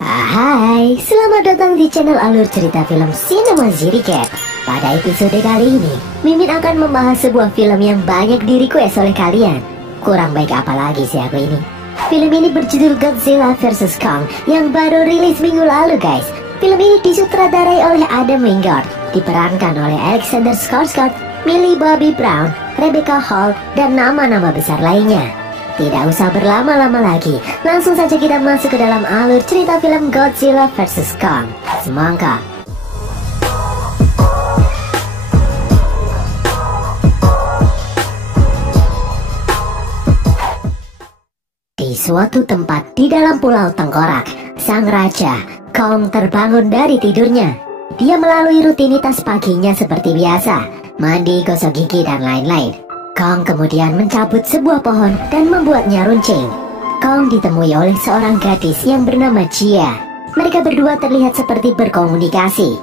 Hai, selamat datang di channel alur cerita film Cinema Ziriket. Pada episode kali ini, Mimin akan membahas sebuah film yang banyak di-request oleh kalian. Kurang baik apa lagi sih aku ini. Film ini berjudul Godzilla vs Kong yang baru rilis minggu lalu guys. Film ini disutradarai oleh Adam Wingard, diperankan oleh Alexander Skarsgård, Millie Bobby Brown, Rebecca Hall, dan nama-nama besar lainnya. Tidak usah berlama-lama lagi, langsung saja kita masuk ke dalam alur cerita film Godzilla vs Kong. Semangka. Di suatu tempat di dalam pulau tengkorak, sang raja Kong terbangun dari tidurnya. Dia melalui rutinitas paginya seperti biasa, mandi, gosok gigi, dan lain-lain. Kong kemudian mencabut sebuah pohon dan membuatnya runcing. Kong ditemui oleh seorang gadis yang bernama Jia. Mereka berdua terlihat seperti berkomunikasi.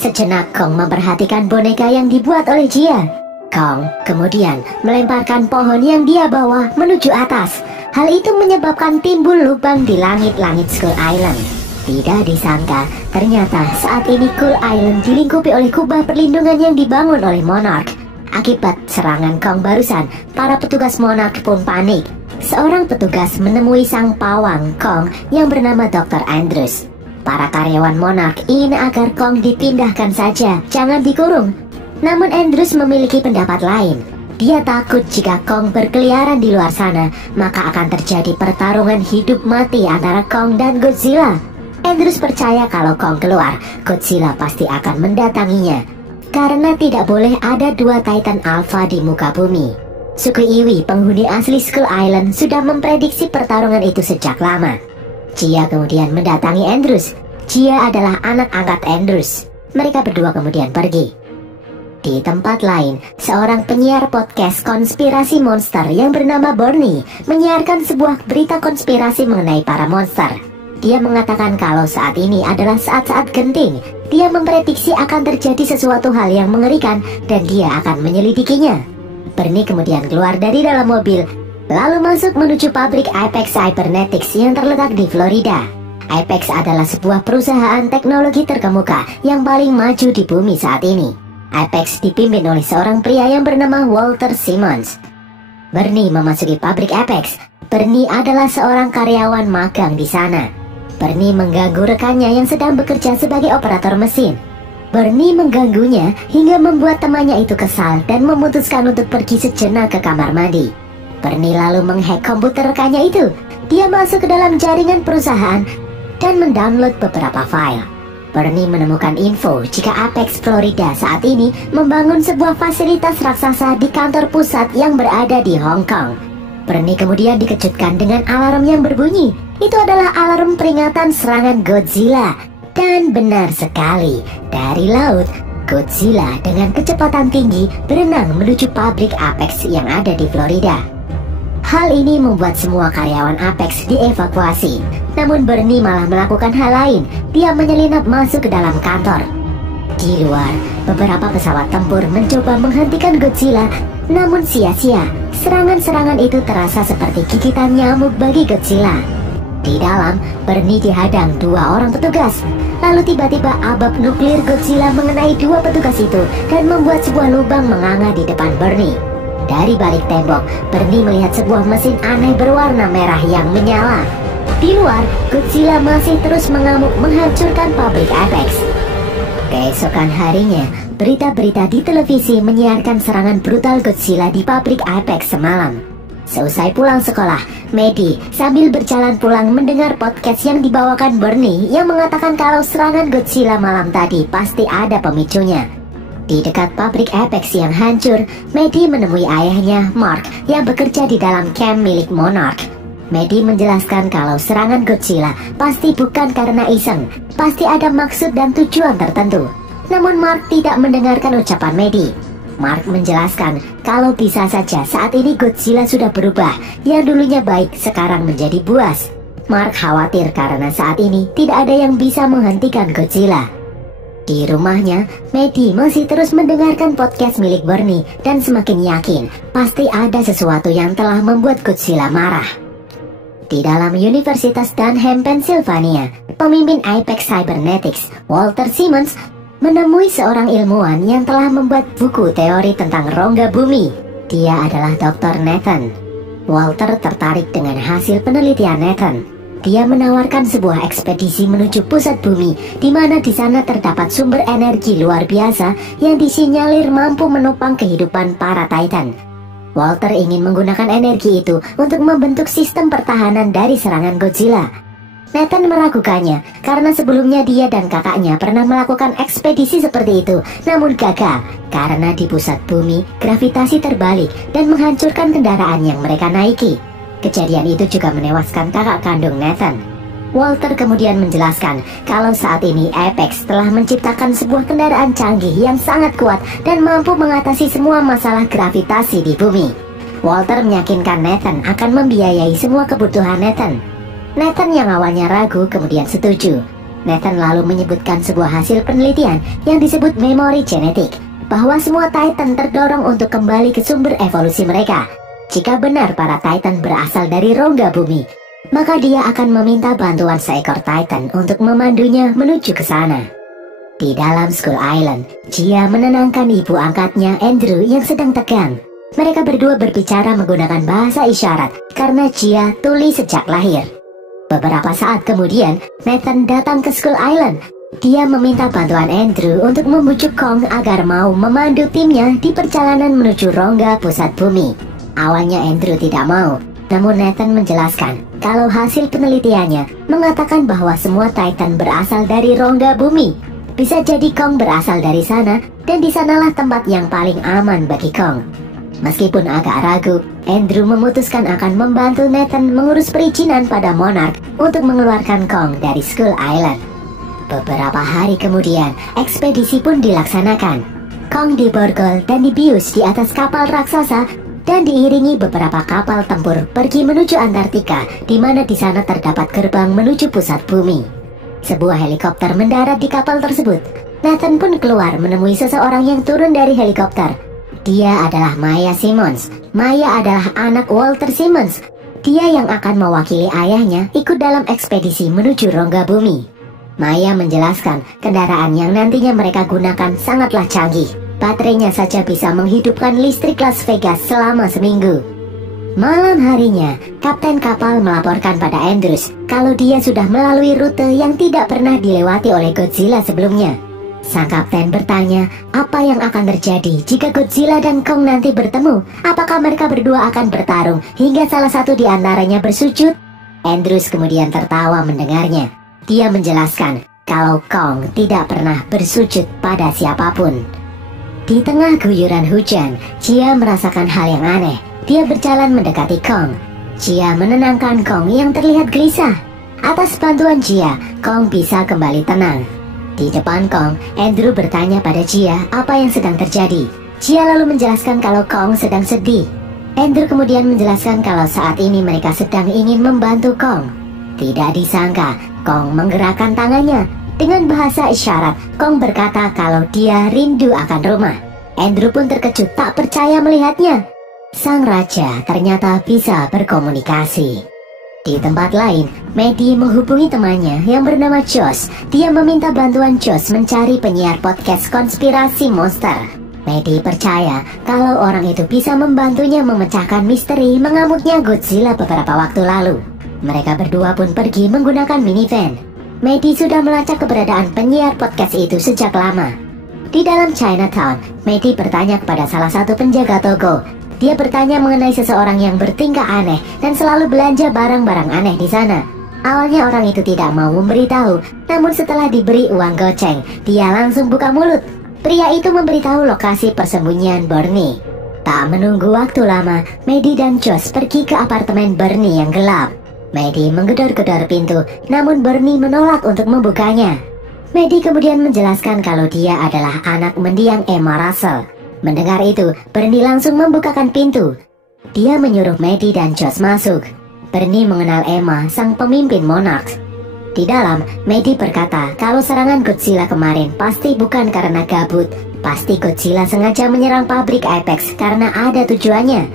Sejenak Kong memperhatikan boneka yang dibuat oleh Jia. Kong kemudian melemparkan pohon yang dia bawa menuju atas. Hal itu menyebabkan timbul lubang di langit-langit Skull Island. Tidak disangka, ternyata saat ini Skull Island dilingkupi oleh kubah perlindungan yang dibangun oleh Monarch. Akibat serangan Kong barusan, para petugas Monarch pun panik. Seorang petugas menemui sang pawang Kong yang bernama Dr. Andrews. Para karyawan Monarch ingin agar Kong dipindahkan saja, jangan dikurung. Namun Andrews memiliki pendapat lain. Dia takut jika Kong berkeliaran di luar sana, maka akan terjadi pertarungan hidup mati antara Kong dan Godzilla. Andrews percaya kalau Kong keluar, Godzilla pasti akan mendatanginya. Karena tidak boleh ada dua Titan Alpha di muka bumi. Suku Iwi, penghuni asli Skull Island, sudah memprediksi pertarungan itu sejak lama. Jia kemudian mendatangi Andrews. Jia adalah anak angkat Andrews. Mereka berdua kemudian pergi. Di tempat lain, seorang penyiar podcast konspirasi monster yang bernama Bernie menyiarkan sebuah berita konspirasi mengenai para monster. Dia mengatakan kalau saat ini adalah saat-saat genting. Dia memprediksi akan terjadi sesuatu hal yang mengerikan dan dia akan menyelidikinya. Bernie kemudian keluar dari dalam mobil, lalu masuk menuju pabrik Apex Cybernetics yang terletak di Florida. Apex adalah sebuah perusahaan teknologi terkemuka yang paling maju di bumi saat ini. Apex dipimpin oleh seorang pria yang bernama Walter Simmons. Bernie memasuki pabrik Apex. Bernie adalah seorang karyawan magang di sana. Bernie mengganggu rekannya yang sedang bekerja sebagai operator mesin. Bernie mengganggunya hingga membuat temannya itu kesal dan memutuskan untuk pergi sejenak ke kamar mandi. Bernie lalu menghack komputer rekannya itu. Dia masuk ke dalam jaringan perusahaan dan mendownload beberapa file. Bernie menemukan info jika Apex Florida saat ini membangun sebuah fasilitas raksasa di kantor pusat yang berada di Hong Kong. Bernie kemudian dikejutkan dengan alarm yang berbunyi. Itu adalah alarm peringatan serangan Godzilla. Dan benar sekali, dari laut, Godzilla dengan kecepatan tinggi berenang menuju pabrik Apex yang ada di Florida. Hal ini membuat semua karyawan Apex dievakuasi. Namun Bernie malah melakukan hal lain. Dia menyelinap masuk ke dalam kantor. Di luar, beberapa pesawat tempur mencoba menghentikan Godzilla, namun sia-sia. Serangan-serangan itu terasa seperti gigitan nyamuk bagi Godzilla. Di dalam, Bernie dihadang dua orang petugas. Lalu tiba-tiba abab nuklir Godzilla mengenai dua petugas itu dan membuat sebuah lubang menganga di depan Bernie. Dari balik tembok, Bernie melihat sebuah mesin aneh berwarna merah yang menyala. Di luar, Godzilla masih terus mengamuk menghancurkan pabrik Apex. Keesokan harinya, berita-berita di televisi menyiarkan serangan brutal Godzilla di pabrik Apex semalam. Seusai pulang sekolah, Maddie sambil berjalan pulang mendengar podcast yang dibawakan Bernie yang mengatakan kalau serangan Godzilla malam tadi pasti ada pemicunya. Di dekat pabrik Apex yang hancur, Maddie menemui ayahnya, Mark, yang bekerja di dalam camp milik Monarch. Maddie menjelaskan kalau serangan Godzilla pasti bukan karena iseng, pasti ada maksud dan tujuan tertentu. Namun Mark tidak mendengarkan ucapan Maddie. Mark menjelaskan kalau bisa saja saat ini Godzilla sudah berubah, yang dulunya baik sekarang menjadi buas. Mark khawatir karena saat ini tidak ada yang bisa menghentikan Godzilla. Di rumahnya, Maddie masih terus mendengarkan podcast milik Bernie dan semakin yakin pasti ada sesuatu yang telah membuat Godzilla marah. Di dalam Universitas Dunham, Pennsylvania, pemimpin Apex Cybernetics, Walter Simmons, menemui seorang ilmuwan yang telah membuat buku teori tentang rongga bumi. Dia adalah Dr. Nathan. Walter tertarik dengan hasil penelitian Nathan. Dia menawarkan sebuah ekspedisi menuju pusat bumi, di mana di sana terdapat sumber energi luar biasa yang disinyalir mampu menopang kehidupan para Titan. Walter ingin menggunakan energi itu untuk membentuk sistem pertahanan dari serangan Godzilla. Nathan meragukannya karena sebelumnya dia dan kakaknya pernah melakukan ekspedisi seperti itu, namun gagal karena di pusat bumi gravitasi terbalik dan menghancurkan kendaraan yang mereka naiki. Kejadian itu juga menewaskan kakak kandung Nathan. Walter kemudian menjelaskan kalau saat ini Apex telah menciptakan sebuah kendaraan canggih yang sangat kuat dan mampu mengatasi semua masalah gravitasi di bumi. Walter meyakinkan Nathan akan membiayai semua kebutuhan Nathan. Nathan yang awalnya ragu kemudian setuju. Nathan lalu menyebutkan sebuah hasil penelitian yang disebut memori genetik, bahwa semua Titan terdorong untuk kembali ke sumber evolusi mereka. Jika benar para Titan berasal dari rongga bumi, maka dia akan meminta bantuan seekor Titan untuk memandunya menuju ke sana. Di dalam Skull Island, Jia menenangkan ibu angkatnya Andrew yang sedang tegang. Mereka berdua berbicara menggunakan bahasa isyarat karena Jia tuli sejak lahir. Beberapa saat kemudian, Nathan datang ke Skull Island. Dia meminta bantuan Andrew untuk membujuk Kong agar mau memandu timnya di perjalanan menuju rongga pusat bumi. Awalnya Andrew tidak mau, namun Nathan menjelaskan kalau hasil penelitiannya mengatakan bahwa semua Titan berasal dari rongga bumi. Bisa jadi Kong berasal dari sana, dan di sanalah tempat yang paling aman bagi Kong. Meskipun agak ragu, Andrew memutuskan akan membantu Nathan mengurus perizinan pada Monarch untuk mengeluarkan Kong dari Skull Island. Beberapa hari kemudian, ekspedisi pun dilaksanakan. Kong diborgol dan dibius di atas kapal raksasa dan diiringi beberapa kapal tempur pergi menuju Antartika, di mana di sana terdapat gerbang menuju pusat bumi. Sebuah helikopter mendarat di kapal tersebut. Nathan pun keluar menemui seseorang yang turun dari helikopter. Dia adalah Maya Simmons. Maya adalah anak Walter Simmons. Dia yang akan mewakili ayahnya ikut dalam ekspedisi menuju rongga bumi. Maya menjelaskan kendaraan yang nantinya mereka gunakan sangatlah canggih. Baterainya saja bisa menghidupkan listrik Las Vegas selama seminggu. Malam harinya, kapten kapal melaporkan pada Andrews kalau dia sudah melalui rute yang tidak pernah dilewati oleh Godzilla sebelumnya. Sang kapten bertanya apa yang akan terjadi jika Godzilla dan Kong nanti bertemu. Apakah mereka berdua akan bertarung hingga salah satu di antaranya bersujud? Andrews kemudian tertawa mendengarnya. Dia menjelaskan kalau Kong tidak pernah bersujud pada siapapun. Di tengah guyuran hujan, Jia merasakan hal yang aneh. Dia berjalan mendekati Kong. Jia menenangkan Kong yang terlihat gelisah. Atas bantuan Jia, Kong bisa kembali tenang. Di depan Kong, Andrew bertanya pada Jia apa yang sedang terjadi. Jia lalu menjelaskan kalau Kong sedang sedih. Andrew kemudian menjelaskan kalau saat ini mereka sedang ingin membantu Kong. Tidak disangka, Kong menggerakkan tangannya. Dengan bahasa isyarat, Kong berkata kalau dia rindu akan rumah. Andrew pun terkejut tak percaya melihatnya. Sang raja ternyata bisa berkomunikasi. Di tempat lain, Maddie menghubungi temannya yang bernama Josh. Dia meminta bantuan Josh mencari penyiar podcast konspirasi monster. Maddie percaya kalau orang itu bisa membantunya memecahkan misteri mengamuknya Godzilla beberapa waktu lalu. Mereka berdua pun pergi menggunakan minivan. Maddie sudah melacak keberadaan penyiar podcast itu sejak lama. Di dalam Chinatown, Maddie bertanya kepada salah satu penjaga toko. Dia bertanya mengenai seseorang yang bertingkah aneh dan selalu belanja barang-barang aneh di sana. Awalnya orang itu tidak mau memberitahu, namun setelah diberi uang goceng, dia langsung buka mulut. Pria itu memberitahu lokasi persembunyian Bernie. Tak menunggu waktu lama, Maddie dan Josh pergi ke apartemen Bernie yang gelap. Maddie menggedor-gedor pintu, namun Bernie menolak untuk membukanya. Maddie kemudian menjelaskan kalau dia adalah anak mendiang Emma Russell. Mendengar itu, Bernie langsung membukakan pintu. Dia menyuruh Maddie dan Josh masuk. Bernie mengenal Emma, sang pemimpin Monarch. Di dalam, Maddie berkata kalau serangan Godzilla kemarin pasti bukan karena gabut. Pasti Godzilla sengaja menyerang pabrik Apex karena ada tujuannya.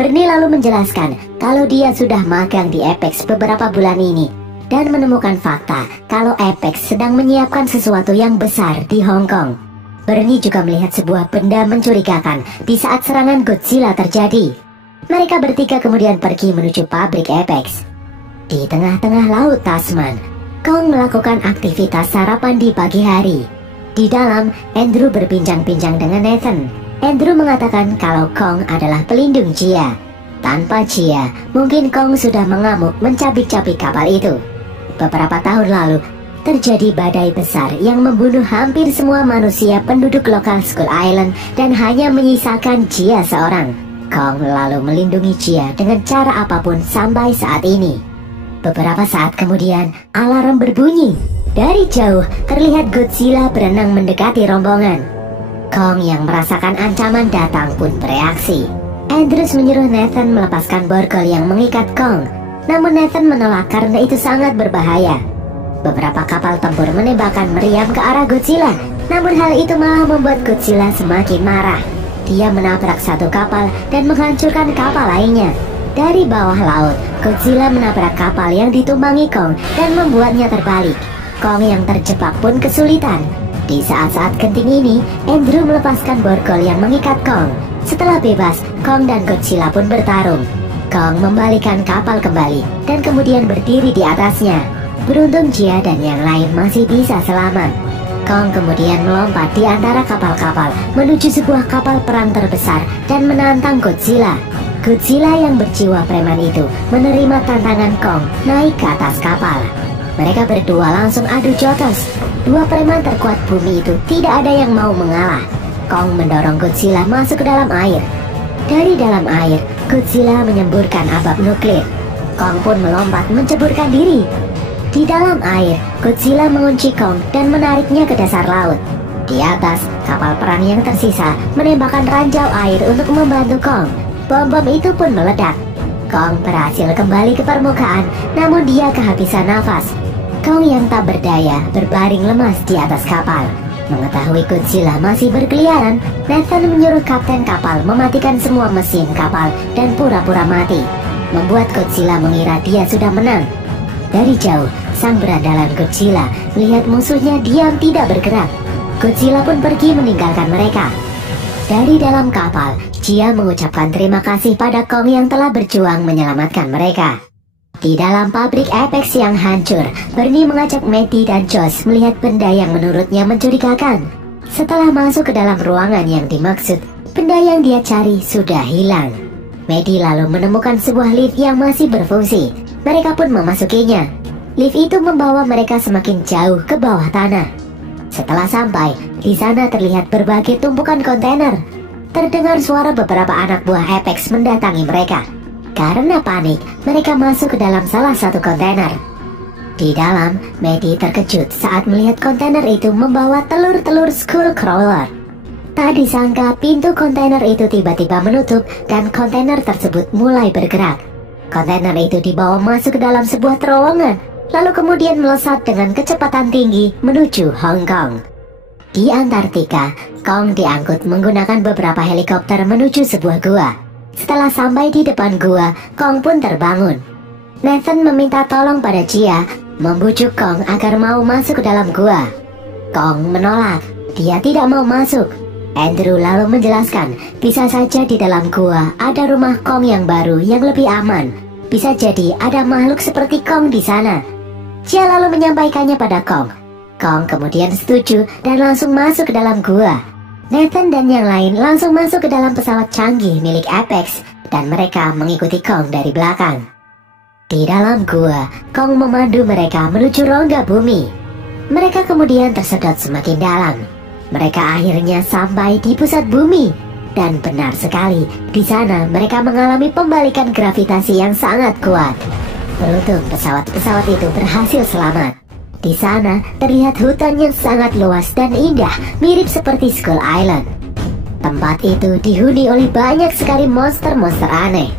Bernie lalu menjelaskan kalau dia sudah magang di Apex beberapa bulan ini dan menemukan fakta kalau Apex sedang menyiapkan sesuatu yang besar di Hong Kong. Bernie juga melihat sebuah benda mencurigakan di saat serangan Godzilla terjadi. Mereka bertiga kemudian pergi menuju pabrik Apex. Di tengah-tengah laut Tasman, Kong melakukan aktivitas sarapan di pagi hari. Di dalam, Andrew berbincang-bincang dengan Nathan. Andrew mengatakan kalau Kong adalah pelindung Jia. Tanpa Jia, mungkin Kong sudah mengamuk mencabik-cabik kapal itu. Beberapa tahun lalu, terjadi badai besar yang membunuh hampir semua manusia penduduk lokal Skull Island dan hanya menyisakan Jia seorang. Kong lalu melindungi Jia dengan cara apapun sampai saat ini. Beberapa saat kemudian, alarm berbunyi. Dari jauh, terlihat Godzilla berenang mendekati rombongan. Kong yang merasakan ancaman datang pun bereaksi. Andrews menyuruh Nathan melepaskan borgol yang mengikat Kong. Namun Nathan menolak karena itu sangat berbahaya. Beberapa kapal tempur menembakkan meriam ke arah Godzilla. Namun hal itu malah membuat Godzilla semakin marah. Dia menabrak satu kapal dan menghancurkan kapal lainnya. Dari bawah laut, Godzilla menabrak kapal yang ditumpangi Kong dan membuatnya terbalik. Kong yang terjebak pun kesulitan. Di saat-saat genting ini, Andrew melepaskan borgol yang mengikat Kong. Setelah bebas, Kong dan Godzilla pun bertarung. Kong membalikan kapal kembali dan kemudian berdiri di atasnya. Beruntung Jia dan yang lain masih bisa selamat. Kong kemudian melompat di antara kapal-kapal menuju sebuah kapal perang terbesar dan menantang Godzilla. Godzilla yang berjiwa preman itu menerima tantangan Kong naik ke atas kapal. Mereka berdua langsung adu jotos. Dua preman terkuat bumi itu tidak ada yang mau mengalah. Kong mendorong Godzilla masuk ke dalam air. Dari dalam air, Godzilla menyemburkan abab nuklir. Kong pun melompat menceburkan diri. Di dalam air, Godzilla mengunci Kong dan menariknya ke dasar laut. Di atas, kapal perang yang tersisa menembakkan ranjau air untuk membantu Kong. Bom-bom itu pun meledak. Kong berhasil kembali ke permukaan, namun dia kehabisan nafas. Kong yang tak berdaya berbaring lemas di atas kapal. Mengetahui Godzilla masih berkeliaran, Nathan menyuruh kapten kapal mematikan semua mesin kapal dan pura-pura mati, membuat Godzilla mengira dia sudah menang. Dari jauh, sang berandalan Godzilla melihat musuhnya diam tidak bergerak. Godzilla pun pergi meninggalkan mereka. Dari dalam kapal, Jia mengucapkan terima kasih pada Kong yang telah berjuang menyelamatkan mereka. Di dalam pabrik Apex yang hancur, Bernie mengajak Maddie dan Josh melihat benda yang menurutnya mencurigakan. Setelah masuk ke dalam ruangan yang dimaksud, benda yang dia cari sudah hilang. Maddie lalu menemukan sebuah lift yang masih berfungsi. Mereka pun memasukinya. Lift itu membawa mereka semakin jauh ke bawah tanah. Setelah sampai, di sana terlihat berbagai tumpukan kontainer. Terdengar suara beberapa anak buah Apex mendatangi mereka. Karena panik, mereka masuk ke dalam salah satu kontainer. Di dalam, Maddie terkejut saat melihat kontainer itu membawa telur-telur Skullcrawler. Tak disangka pintu kontainer itu tiba-tiba menutup dan kontainer tersebut mulai bergerak. Kontainer itu dibawa masuk ke dalam sebuah terowongan, lalu kemudian melesat dengan kecepatan tinggi menuju Hong Kong. Di Antartika, Kong diangkut menggunakan beberapa helikopter menuju sebuah gua. Setelah sampai di depan gua, Kong pun terbangun. Nathan meminta tolong pada Jia, membujuk Kong agar mau masuk ke dalam gua. Kong menolak, dia tidak mau masuk. Andrew lalu menjelaskan, bisa saja di dalam gua ada rumah Kong yang baru yang lebih aman. Bisa jadi ada makhluk seperti Kong di sana. Jia lalu menyampaikannya pada Kong. Kong kemudian setuju dan langsung masuk ke dalam gua. Nathan dan yang lain langsung masuk ke dalam pesawat canggih milik Apex dan mereka mengikuti Kong dari belakang. Di dalam gua, Kong memandu mereka menuju rongga bumi. Mereka kemudian tersedot semakin dalam. Mereka akhirnya sampai di pusat bumi. Dan benar sekali, di sana mereka mengalami pembalikan gravitasi yang sangat kuat. Beruntung pesawat-pesawat itu berhasil selamat. Di sana terlihat hutan yang sangat luas dan indah, mirip seperti Skull Island. Tempat itu dihuni oleh banyak sekali monster-monster aneh.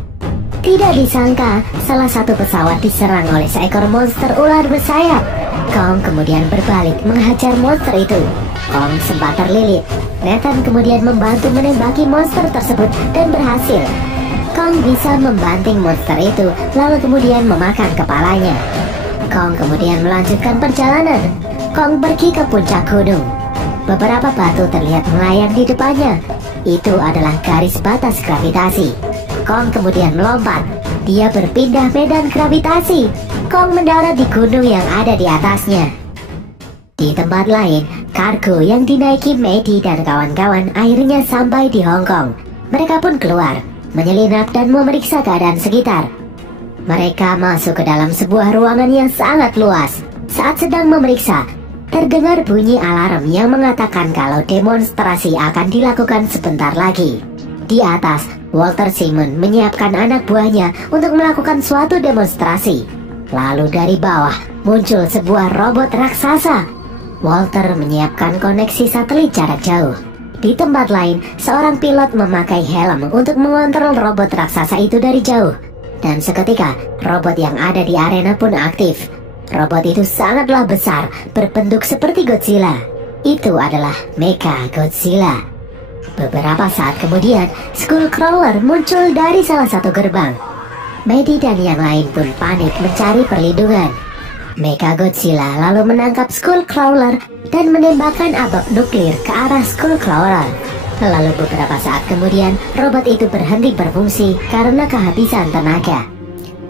Tidak disangka, salah satu pesawat diserang oleh seekor monster ular bersayap. Kong kemudian berbalik menghajar monster itu. Kong sempat terlilit. Nathan kemudian membantu menembaki monster tersebut dan berhasil. Kong bisa membanting monster itu, lalu kemudian memakan kepalanya. Kong kemudian melanjutkan perjalanan. Kong pergi ke puncak gunung. Beberapa batu terlihat melayang di depannya. Itu adalah garis batas gravitasi. Kong kemudian melompat. Dia berpindah medan gravitasi. Kong mendarat di gunung yang ada di atasnya. Di tempat lain, kargo yang dinaiki Maddie dan kawan-kawan akhirnya sampai di Hong Kong. Mereka pun keluar, menyelinap dan memeriksa keadaan sekitar. Mereka masuk ke dalam sebuah ruangan yang sangat luas. Saat sedang memeriksa, terdengar bunyi alarm yang mengatakan kalau demonstrasi akan dilakukan sebentar lagi. Di atas, Walter Simon menyiapkan anak buahnya untuk melakukan suatu demonstrasi. Lalu dari bawah muncul sebuah robot raksasa. Walter menyiapkan koneksi satelit jarak jauh. Di tempat lain, seorang pilot memakai helm untuk mengontrol robot raksasa itu dari jauh. Dan seketika, robot yang ada di arena pun aktif. Robot itu sangatlah besar, berbentuk seperti Godzilla. Itu adalah Mecha Godzilla. Beberapa saat kemudian, Skullcrawler muncul dari salah satu gerbang. Maddie dan yang lain pun panik mencari perlindungan. Mecha Godzilla lalu menangkap Skullcrawler dan menembakkan abab nuklir ke arah Skullcrawler. Lalu beberapa saat kemudian, robot itu berhenti berfungsi karena kehabisan tenaga.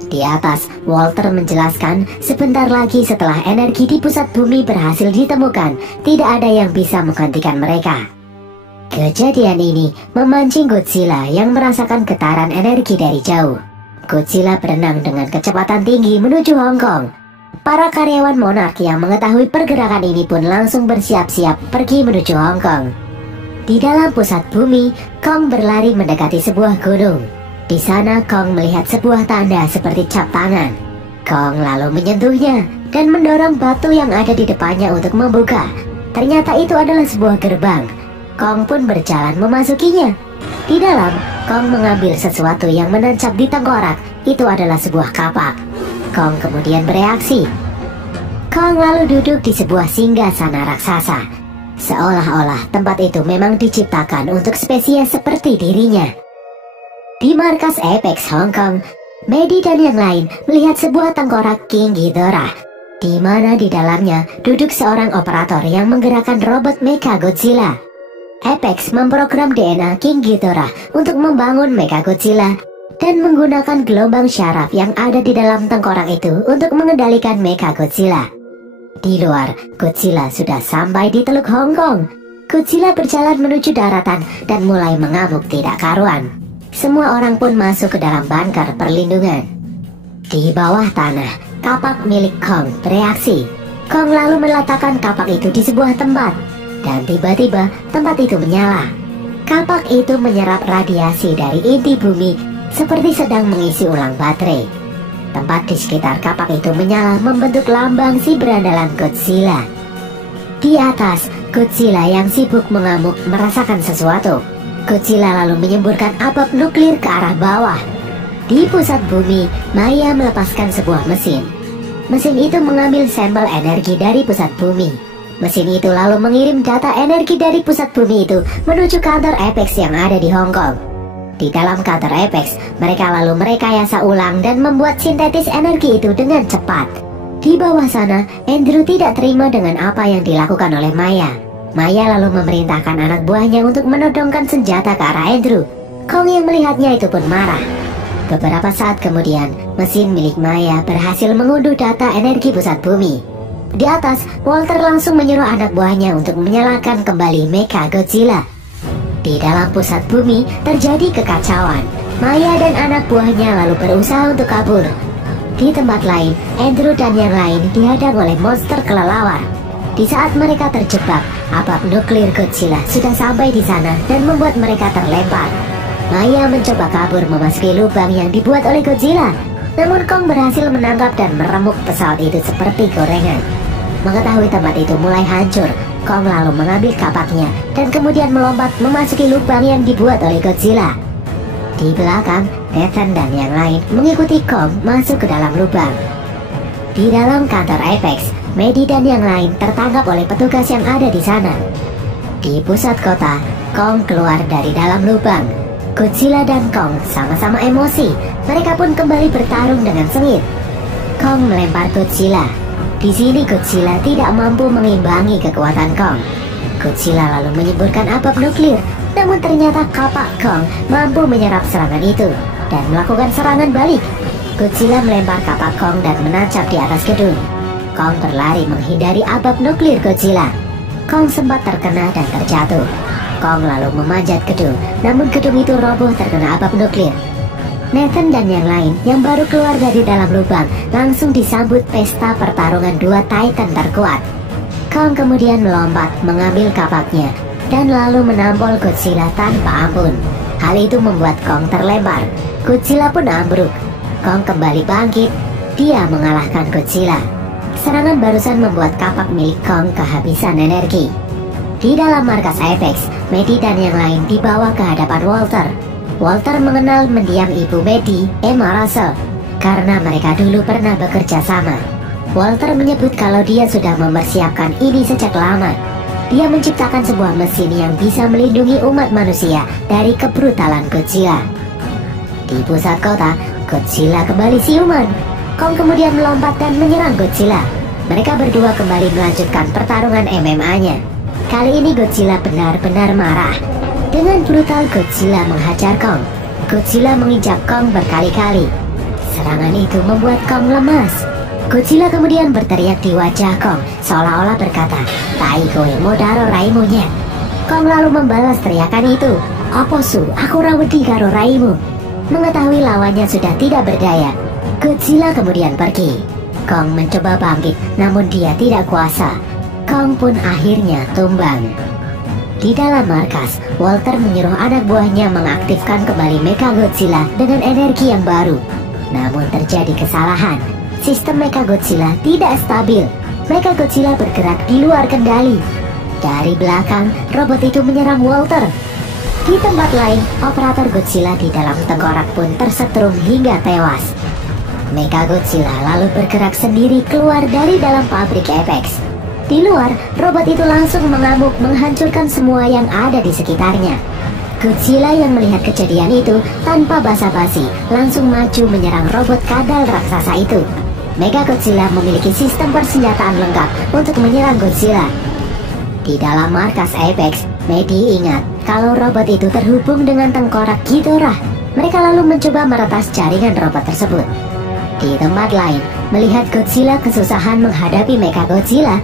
Di atas, Walter menjelaskan sebentar lagi setelah energi di pusat bumi berhasil ditemukan, tidak ada yang bisa menggantikan mereka. Kejadian ini memancing Godzilla yang merasakan getaran energi dari jauh. Godzilla berenang dengan kecepatan tinggi menuju Hong Kong. Para karyawan Monarch yang mengetahui pergerakan ini pun langsung bersiap-siap pergi menuju Hong Kong. Di dalam pusat bumi, Kong berlari mendekati sebuah gunung. Di sana Kong melihat sebuah tanda seperti cap tangan. Kong lalu menyentuhnya dan mendorong batu yang ada di depannya untuk membuka. Ternyata itu adalah sebuah gerbang. Kong pun berjalan memasukinya. Di dalam, Kong mengambil sesuatu yang menancap di tengkorak. Itu adalah sebuah kapak. Kong kemudian bereaksi. Kong lalu duduk di sebuah singgasana raksasa. Seolah-olah tempat itu memang diciptakan untuk spesies seperti dirinya. Di markas Apex Hong Kong, Maddie dan yang lain melihat sebuah tengkorak King Ghidorah, di mana di dalamnya duduk seorang operator yang menggerakkan robot Mecha Godzilla. Apex memprogram DNA King Ghidorah untuk membangun Mecha Godzilla dan menggunakan gelombang syaraf yang ada di dalam tengkorak itu untuk mengendalikan Mecha Godzilla. Di luar, Godzilla sudah sampai di Teluk Hong Kong. Godzilla berjalan menuju daratan dan mulai mengamuk tidak karuan. Semua orang pun masuk ke dalam bunker perlindungan. Di bawah tanah, kapak milik Kong bereaksi. Kong lalu meletakkan kapak itu di sebuah tempat. Dan tiba-tiba tempat itu menyala. Kapak itu menyerap radiasi dari inti bumi seperti sedang mengisi ulang baterai. Tempat di sekitar kapak itu menyala membentuk lambang si berandalan Godzilla. Di atas, Godzilla yang sibuk mengamuk merasakan sesuatu. Godzilla lalu menyemburkan abab nuklir ke arah bawah. Di pusat bumi, Maya melepaskan sebuah mesin. Mesin itu mengambil sampel energi dari pusat bumi. Mesin itu lalu mengirim data energi dari pusat bumi itu menuju kantor Apex yang ada di Hong Kong. Di dalam kantor Apex, mereka lalu merekayasa ulang dan membuat sintetis energi itu dengan cepat. Di bawah sana, Andrew tidak terima dengan apa yang dilakukan oleh Maya. Maya lalu memerintahkan anak buahnya untuk menodongkan senjata ke arah Andrew. Kong yang melihatnya itu pun marah. Beberapa saat kemudian, mesin milik Maya berhasil mengunduh data energi pusat bumi. Di atas, Walter langsung menyuruh anak buahnya untuk menyalakan kembali Mecha Godzilla. Di dalam pusat bumi terjadi kekacauan. Maya dan anak buahnya lalu berusaha untuk kabur. Di tempat lain, Andrew dan yang lain dihadang oleh monster kelelawar. Di saat mereka terjebak, abab nuklir Godzilla sudah sampai di sana dan membuat mereka terlempar. Maya mencoba kabur memasuki lubang yang dibuat oleh Godzilla. Namun Kong berhasil menangkap dan meremuk pesawat itu seperti gorengan. Mengetahui tempat itu mulai hancur, Kong lalu mengambil kapaknya dan kemudian melompat memasuki lubang yang dibuat oleh Godzilla. Di belakang, Nathan dan yang lain mengikuti Kong masuk ke dalam lubang. Di dalam kantor Apex, Maddie dan yang lain tertangkap oleh petugas yang ada di sana. Di pusat kota, Kong keluar dari dalam lubang. Godzilla dan Kong sama-sama emosi. Mereka pun kembali bertarung dengan sengit. Kong melempar Godzilla. Di sini Godzilla tidak mampu mengimbangi kekuatan Kong. Godzilla lalu menyemburkan asap nuklir, namun ternyata kapak Kong mampu menyerap serangan itu dan melakukan serangan balik. Godzilla melempar kapak Kong dan menancap di atas gedung. Kong berlari menghindari asap nuklir Godzilla. Kong sempat terkena dan terjatuh. Kong lalu memanjat gedung, namun gedung itu roboh terkena asap nuklir. Nathan dan yang lain yang baru keluar dari dalam lubang langsung disambut pesta pertarungan dua Titan terkuat. Kong kemudian melompat mengambil kapaknya dan lalu menampol Godzilla tanpa ampun. Hal itu membuat Kong terlempar. Godzilla pun ambruk. Kong kembali bangkit. Dia mengalahkan Godzilla. Serangan barusan membuat kapak milik Kong kehabisan energi. Di dalam markas Apex, Maddie dan yang lain dibawa ke hadapan Walter. Walter mengenal mendiam ibu Maddie, Emma Russell, karena mereka dulu pernah bekerja sama. Walter menyebut kalau dia sudah mempersiapkan ini sejak lama. Dia menciptakan sebuah mesin yang bisa melindungi umat manusia dari kebrutalan Godzilla. Di pusat kota, Godzilla kembali siuman. Kong kemudian melompat dan menyerang Godzilla. Mereka berdua kembali melanjutkan pertarungan MMA-nya. Kali ini Godzilla benar-benar marah. Dengan brutal Godzilla menghajar Kong. Godzilla menginjak Kong berkali-kali. Serangan itu membuat Kong lemas. Godzilla kemudian berteriak di wajah Kong, seolah-olah berkata, "Tai kowe modaro raimu nyet." Kong lalu membalas teriakan itu, "Apa su, aku rawedi karo raimu." Mengetahui lawannya sudah tidak berdaya, Godzilla kemudian pergi. Kong mencoba bangkit, namun dia tidak kuasa. Kong pun akhirnya tumbang. Di dalam markas, Walter menyuruh anak buahnya mengaktifkan kembali Mechagodzilla dengan energi yang baru. Namun terjadi kesalahan. Sistem Mechagodzilla tidak stabil. Mechagodzilla bergerak di luar kendali. Dari belakang, robot itu menyerang Walter. Di tempat lain, operator Godzilla di dalam tengkorak pun tersetrum hingga tewas. Mechagodzilla lalu bergerak sendiri keluar dari dalam pabrik Apex. Di luar, robot itu langsung mengamuk menghancurkan semua yang ada di sekitarnya. Godzilla yang melihat kejadian itu tanpa basa-basi langsung maju menyerang robot kadal raksasa itu. Mechagodzilla memiliki sistem persenjataan lengkap untuk menyerang Godzilla. Di dalam markas Apex, Maddie ingat kalau robot itu terhubung dengan tengkorak Ghidorah. Mereka lalu mencoba meretas jaringan robot tersebut. Di tempat lain, melihat Godzilla kesusahan menghadapi Mechagodzilla,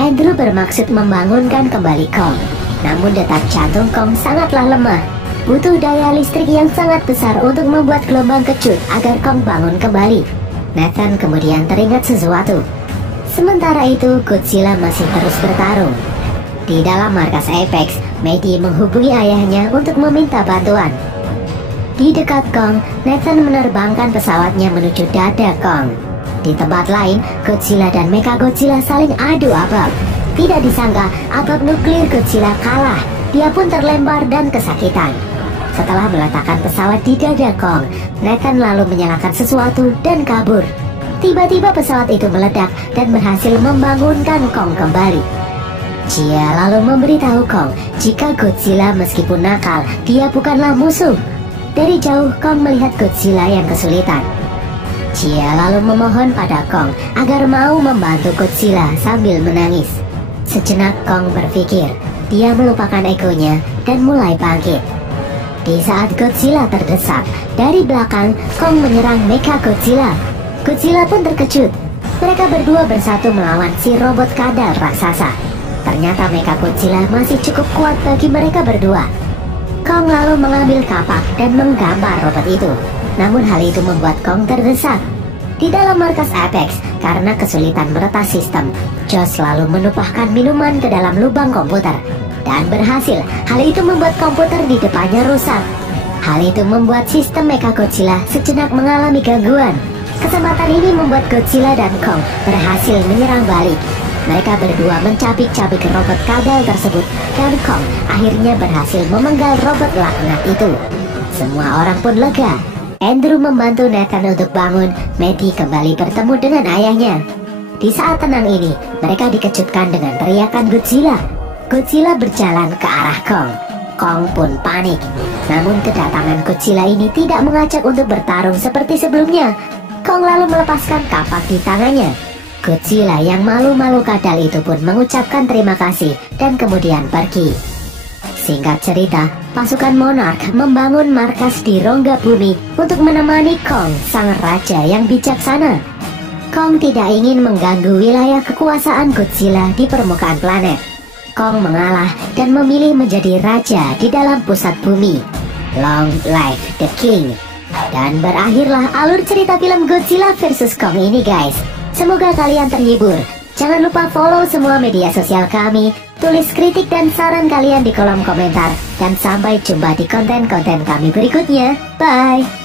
Andrew bermaksud membangunkan kembali Kong. Namun detak jantung Kong sangatlah lemah. Butuh daya listrik yang sangat besar untuk membuat gelombang kejut agar Kong bangun kembali. Nathan kemudian teringat sesuatu. Sementara itu, Godzilla masih terus bertarung. Di dalam markas Apex, Maddie menghubungi ayahnya untuk meminta bantuan. Di dekat Kong, Nathan menerbangkan pesawatnya menuju dada Kong. Di tempat lain, Godzilla dan Mechagodzilla saling adu abab. Tidak disangka, asap nuklir Godzilla kalah. Dia pun terlempar dan kesakitan. Setelah meletakkan pesawat di dada Kong, Nathan lalu menyalakan sesuatu dan kabur. Tiba-tiba pesawat itu meledak dan berhasil membangunkan Kong kembali. Dia lalu memberitahu Kong jika Godzilla meskipun nakal, dia bukanlah musuh. Dari jauh, Kong melihat Godzilla yang kesulitan. Dia lalu memohon pada Kong agar mau membantu Godzilla sambil menangis. Sejenak Kong berpikir, dia melupakan egonya dan mulai bangkit. Di saat Godzilla terdesak, dari belakang Kong menyerang Mechagodzilla. Godzilla pun terkejut. Mereka berdua bersatu melawan si robot kadal raksasa. Ternyata Mechagodzilla masih cukup kuat bagi mereka berdua. Kong lalu mengambil kapak dan menggambar robot itu. Namun hal itu membuat Kong terdesak. Di dalam markas Apex, karena kesulitan meretas sistem, Josh lalu menumpahkan minuman ke dalam lubang komputer. Dan berhasil, hal itu membuat komputer di depannya rusak. Hal itu membuat sistem Mechagodzilla sejenak mengalami gangguan. Kesempatan ini membuat Godzilla dan Kong berhasil menyerang balik. Mereka berdua mencabik-cabik robot kadal tersebut, dan Kong akhirnya berhasil memenggal robot laknat itu. Semua orang pun lega. Andrew membantu Nathan untuk bangun. Maddie kembali bertemu dengan ayahnya. Di saat tenang ini, mereka dikejutkan dengan teriakan Godzilla. Godzilla berjalan ke arah Kong. Kong pun panik. Namun kedatangan Godzilla ini tidak mengajak untuk bertarung seperti sebelumnya. Kong lalu melepaskan kapak di tangannya. Godzilla yang malu-malu kadal itu pun mengucapkan terima kasih dan kemudian pergi. Singkat cerita, pasukan Monarch membangun markas di rongga bumi untuk menemani Kong, sang raja yang bijaksana. Kong tidak ingin mengganggu wilayah kekuasaan Godzilla di permukaan planet. Kong mengalah dan memilih menjadi raja di dalam pusat bumi. Long live the king. Dan berakhirlah alur cerita film Godzilla vs Kong ini, guys. Semoga kalian terhibur. Jangan lupa follow semua media sosial kami, tulis kritik dan saran kalian di kolom komentar, dan sampai jumpa di konten-konten kami berikutnya. Bye!